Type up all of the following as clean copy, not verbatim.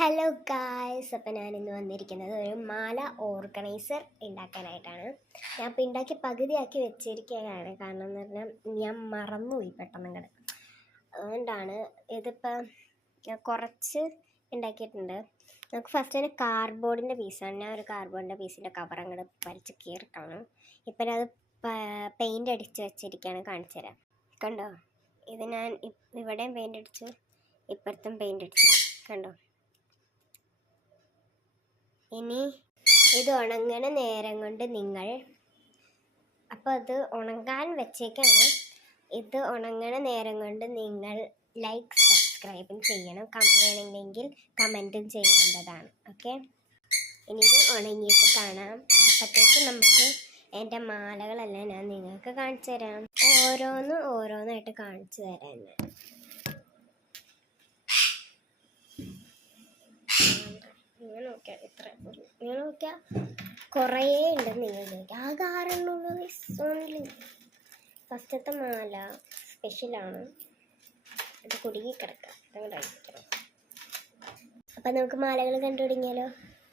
Hello guys, അപ്പം ഞാനിന്ന് വന്നിരിക്കുന്നത് ഒരു മാല ഓർഗനൈസർ ഉണ്ടാക്കാനായിട്ടാണ്. ഞാൻ ഇപ്പോൾ ഉണ്ടാക്കി പകുതിയാക്കി വെച്ചിരിക്കുകയാണ്. കാരണം എന്ന് പറഞ്ഞാൽ ഞാൻ മറന്നുപോയി പെട്ടെന്ന് ഇങ്ങോട്ട്. അതുകൊണ്ടാണ് ഇതിപ്പോൾ ഞാൻ കുറച്ച് ഉണ്ടാക്കിയിട്ടുണ്ട്. നമുക്ക് ഫസ്റ്റ് തന്നെ കാർഡ്ബോർഡിൻ്റെ പീസാണ്. ഞാൻ ഒരു കാർഡ്ബോർഡിൻ്റെ പീസിൻ്റെ കവർ അങ്ങോട്ട് വലിച്ച് കീറിക്കളഞ്ഞു. ഇപ്പം അത് പെയിൻ്റ് അടിച്ച് വെച്ചിരിക്കുകയാണ്. കാണിച്ചു തരാം. കണ്ടോ, ഇത് ഞാൻ ഇവിടെയും പെയിൻ്റ് അടിച്ചു, ഇപ്പുറത്തും പെയിൻ്റ് അടിച്ചു. കണ്ടോ, ഇനി ഇത് ഉണങ്ങണ നേരം കൊണ്ട് നിങ്ങൾ അത് ഉണങ്ങാൻ വെച്ചേക്കാണ്. ഇത് ഉണങ്ങണ നേരം കൊണ്ട് നിങ്ങൾ ലൈക്ക് സബ്സ്ക്രൈബും ചെയ്യണം, വേണമെങ്കിൽ കമൻറ്റും ചെയ്യേണ്ടതാണ്. ഓക്കെ, ഇനി ഇത് ഉണങ്ങിയിട്ട് കാണാം. അപ്പോഴത്തേക്ക് നമുക്ക് എൻ്റെ മാലകളെല്ലാം ഞാൻ നിങ്ങൾക്ക് കാണിച്ചു തരാം. ഓരോന്നായിട്ട് കാണിച്ചു തരാം ഞാൻ. നിങ്ങൾ നോക്കിയാൽ കുറേ ഉണ്ട്. നിങ്ങൾ ആകെ 6 ഫസ്റ്റത്തെ മാല സ്പെഷ്യലാണ്. അത് കുടുങ്ങി കിടക്കാം. അതങ്ങോട്ട് അഴിക്കണം. അപ്പം നമുക്ക് മാലകൾ കണ്ടു തുടങ്ങിയാലോ.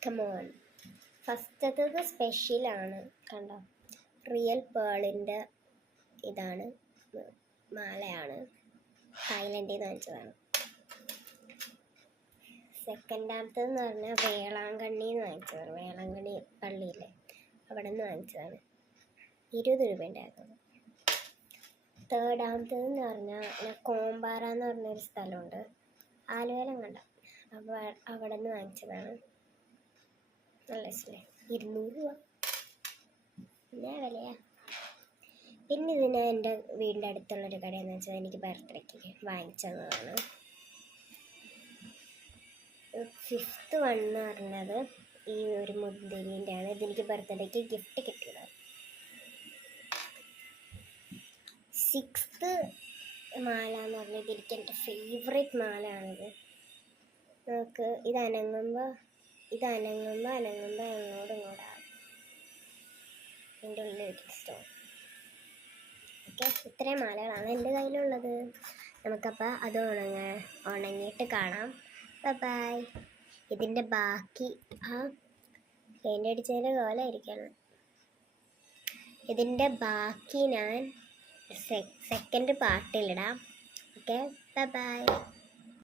കമോൺ. ഫസ്റ്റത്തത് സ്പെഷ്യലാണ്. കണ്ടോ, റിയൽ പേളിൻ്റെ ഇതാണ്, മാലയാണ്. തായ്ലൻഡിൽ നിന്ന് വാങ്ങിച്ചതാണ്. സെക്കൻഡാമത്തേന്ന് പറഞ്ഞാൽ വേളാങ്കണ്ണിന്ന് വാങ്ങിച്ചതാണ്. വേളാങ്കണ്ണി പള്ളിയില്ലേ, അവിടെ നിന്ന് വാങ്ങിച്ചതാണ്. 20 രൂപ ഉണ്ടായിരുന്നു. തേർഡാമത്തേന്ന് പറഞ്ഞാൽ കോമ്പാറ എന്ന് പറഞ്ഞൊരു സ്ഥലമുണ്ട്, ആലുവയിലും കണ്ട, അപ്പോൾ അവിടെ നിന്ന് വാങ്ങിച്ചതാണ്. നല്ല ഇഷ്ടമല്ലേ, 200 രൂപ. പിന്നെ വിലയാ. പിന്നെ ഇതിന് എൻ്റെ വീടിൻ്റെ അടുത്തുള്ളൊരു കടയെന്ന് വെച്ചാൽ എനിക്ക് ബർത്ത്ഡേക്ക് വാങ്ങിച്ചതാണ്. ഫിഫ്ത്ത് വൺ എന്ന് പറഞ്ഞത് ഈ ഒരു മുന്തിരിൻ്റെ ആണ്. ഇതെനിക്ക് ബർത്ത്ഡേക്ക് ഗിഫ്റ്റ് കിട്ടിയത്. 6th മാല എന്ന് പറഞ്ഞത് എനിക്ക് എൻ്റെ ഫേവറേറ്റ് മാലയാണിത്. നമുക്ക് ഇത് അനങ്ങുമ്പോൾ അങ്ങോട്ടും ഇങ്ങോട്ടാകും. എൻ്റെ ഉള്ളിൽ ഒരു സ്റ്റോൺ. ഓക്കെ, ഇത്രയും മാലകളാണ് എൻ്റെ കയ്യിലുള്ളത്. നമുക്കപ്പോൾ അത് ഉണങ്ങിയിട്ട് കാണാം. ബൈ. ഇതിൻ്റെ ബാക്കി പെയിൻ്റ് അടിച്ചതിൻ്റെ കോലമായിരിക്കണം. ഇതിൻ്റെ ബാക്കി ഞാൻ സെക്കൻഡ് പാർട്ടിലിടാം. Okay, by.